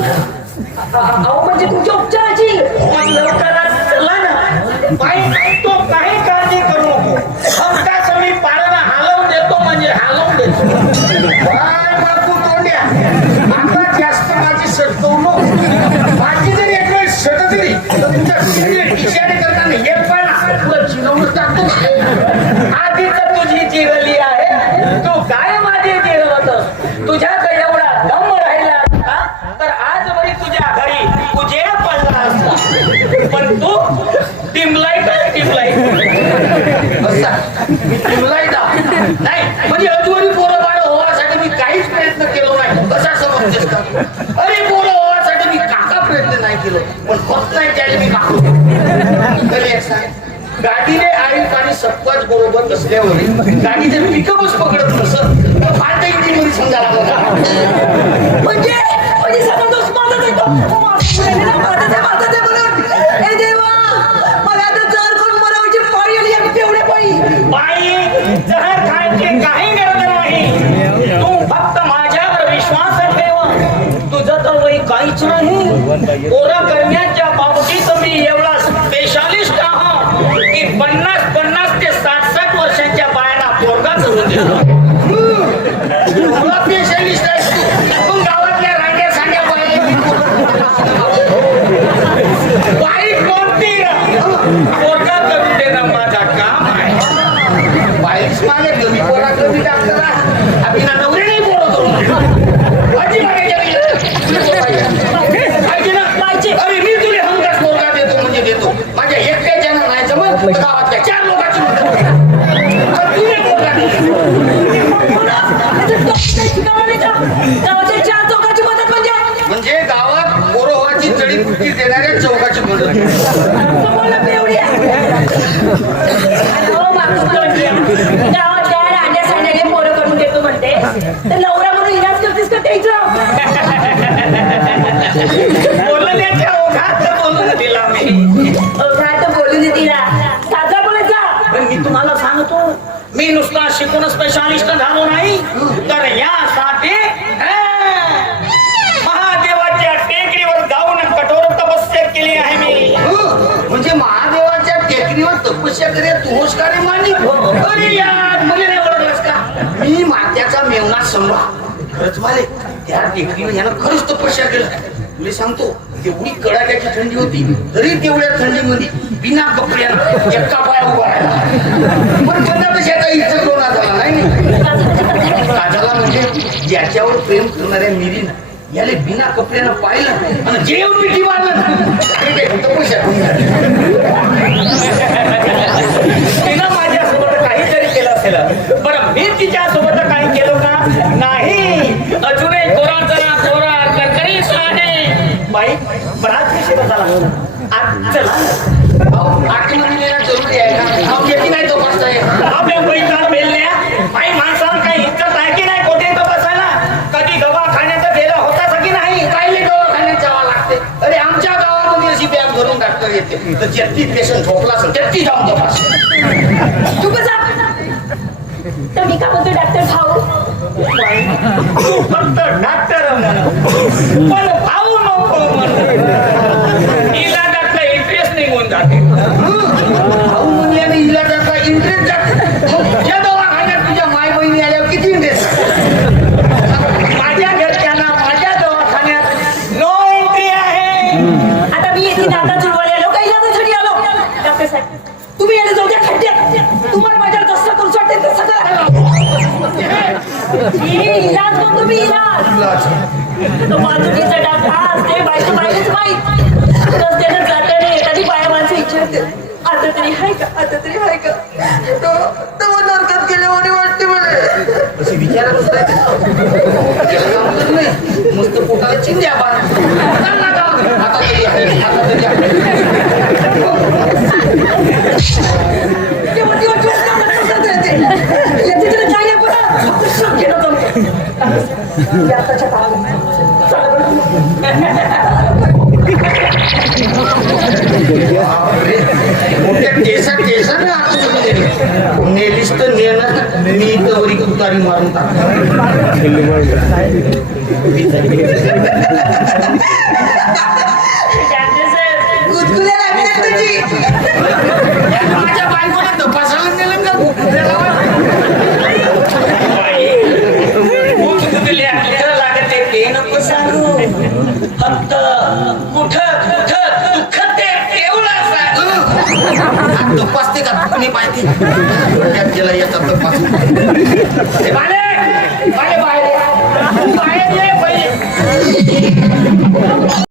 अहो म्हणजे तुमच्या उपचाराची लवकरात चला ना बाई. तो काही काळजी करू नको. हमखास मी पाळणा हलवून देतो म्हणजे हलवून देतो. काय बापू तोंड्या आता जास्त माझी सटकवू नको. माझी जरी एक वेळ सटकली तर तुमच्या सिगरेट इशारे करताना एक पण तुला चिरवून टाकतो. आधी तर तुझी चिरली आहे. तू काय माझे चिरवत तुझ्याकडे एवढा दम राहिला असता तर आज वरी तुझ्या घरी उजेड पडला असता. पण तू डिमलाईट आहे डिमलाईट. डिमलाईट नाही म्हणजे अजूनही पोरं बाळ होण्यासाठी मी काहीच प्रयत्न केलो नाही. कसा समजतेस का? अरे पोरं होण्यासाठी मी काका प्रयत्न नाही केलो पण होत नाही त्याला मी काकू. तरी एक सांग गाडीने आई पाणी सपकाच बरोबर नसल्यावर गाडी जर पिकअपच पकडत नसत तर फार इंजिन मध्ये समजा लागला. म्हणजे म्हणजे सगळा दोष माझाच आहे तो. माझाच आहे म्हणून. ए देवा मला आता जर कोण मरावची पाळी आली आणि तेवढे पाळी. बाई जहर खायची काही गरज नाही. तू फक्त माझ्यावर विश्वास ठेव. तुझं तर वय काहीच नाही. पोरं करण्याच्या बाबतीत मी एवढा स्पेशालिस्ट आहो की 50 ते 60 वर्षांच्या बायांना पोरगा करून देतो. स्पेशालिस्ट आहे तू. गावातल्या रांग्या सांग्या बाई कोणती पोरगा करून देणं माझा काम आहे. बाईच माझ्या कमी पोरा कमी डॉक्टर आम्ही ना नवरे नाही बोलतो. अरे मी तुला हमखास पोरगा देतो म्हणजे देतो. माझ्या एकट्याच्या नाही जमत गावातल्या 4 लोकांची गावाच्या 4 चौकाची मदत म्हणजे गावात पोरोवाची जडीबुटी देणाऱ्या चौकाची मदत. गावातल्या रांड्या सांड्याने पोरं करून देतो म्हणते तर नवरा म्हणून इलाज करतेस का त्याचं? बोलण्याच्या ओघात बोलून दिला मी. ओघात बोलून दिला साधा बोलायचा. पण मी तुम्हाला सांगतो मी नुसता शिकून स्पेशालिस्ट झालो नाही तर यासाठी महादेवाच्या टेकडीवर जाऊन कठोर तपस्या केली आहे मी. म्हणजे महादेवाच्या टेकडीवर तपस्या करे तूच का रे मानी? अरे यार मला नाही ओळखलंस का? मी मात्याचा मेवना समजा खरंच माले त्या टेकडीवर यानं खरंच तपस्या केलं. तुला सांगतो तेवढी कडाक्याची थंडी होती तरी तेवढ्या थंडीमध्ये बिना कपड्यानं एका पाया उभा राहिला. पण त्यांना तशाचा इज्जत होणार झाला नाही. काजाला म्हणजे ज्याच्यावर प्रेम करणाऱ्या मिरीनं याले बिना कपड्यानं पाहिलं आणि जेव मिठी मारलं तपस्या. तिनं माझ्यासोबत काहीतरी केलं असेल. बरं मी तिच्यासोबत काही केलं का नाही? अजूनही कोरा करकरीत आहे बाई. बराच विषय झाला आज चला आठवणी जरुरी आहे का? येते नाही तो मस्त आहे आपल्या पैसा बेलल्या बाई. माणसाला काही इज्जत आहे की नाही कोठे तो बसायला? कधी दवाखान्यात गेला होता की नाही? काही दवाखान्यात जावं लागते. अरे आमच्या गावामध्ये अशी बॅग भरून डॉक्टर येते तर जेवढी पेशंट झोपला असेल तेवढी जाऊन तपास. तू कसा तर मी का म्हणतो डॉक्टर भाऊ? तू फक्त डॉक्टर पण भाऊ नको हिला त्यातला इंटरेस्ट निघून जाते. भाऊ म्हणजे हिला त्यातला इंटरेस्ट जाते. ज्या दवाखान्यात तुझ्या माय बहिणी आल्यावर किती इंटरेस्ट? माझ्या घरच्यांना माझ्या दवाखान्यात नो एंट्री आहे. आता मी येते दादा जुळवायला आलो काही लाजासाठी आलो. डॉक्टर साहेब तुम्ही याला जाऊ द्या खड्ड्यात. तुम्हाला माझ्यावर कसं करू वाटते तसं करा. इलाज मग तुम्ही इलाज तो बाजूचा डॉक्टर असते बायको बायकोच माहीत रस्त्यानं जाताना एखादी बाया माणसं विचारते आता तरी हाय का आता तरी हाय का? तो नरकात गेल्यावर वाटते मला. अशी विचारत मस्त पोटाला चिंध्या आता तरी आता तरी बापरे, मोठ्या केसाने नेलीस तर नेणं, मी तर वरी उतारी मारून गुदगुल्या लागल्या तुझी. माझ्या बायकोला तपासायला नेलं का गुदगुल्याला? गुदगुल्या आपल्याला लागत आहे ते नको सांगू, फक्त कुठं दुःख ते तेवढं सांग. तपासते का तुम्ही माहिती त्यात गेला याचा तपास. बाहेर ये पहिले.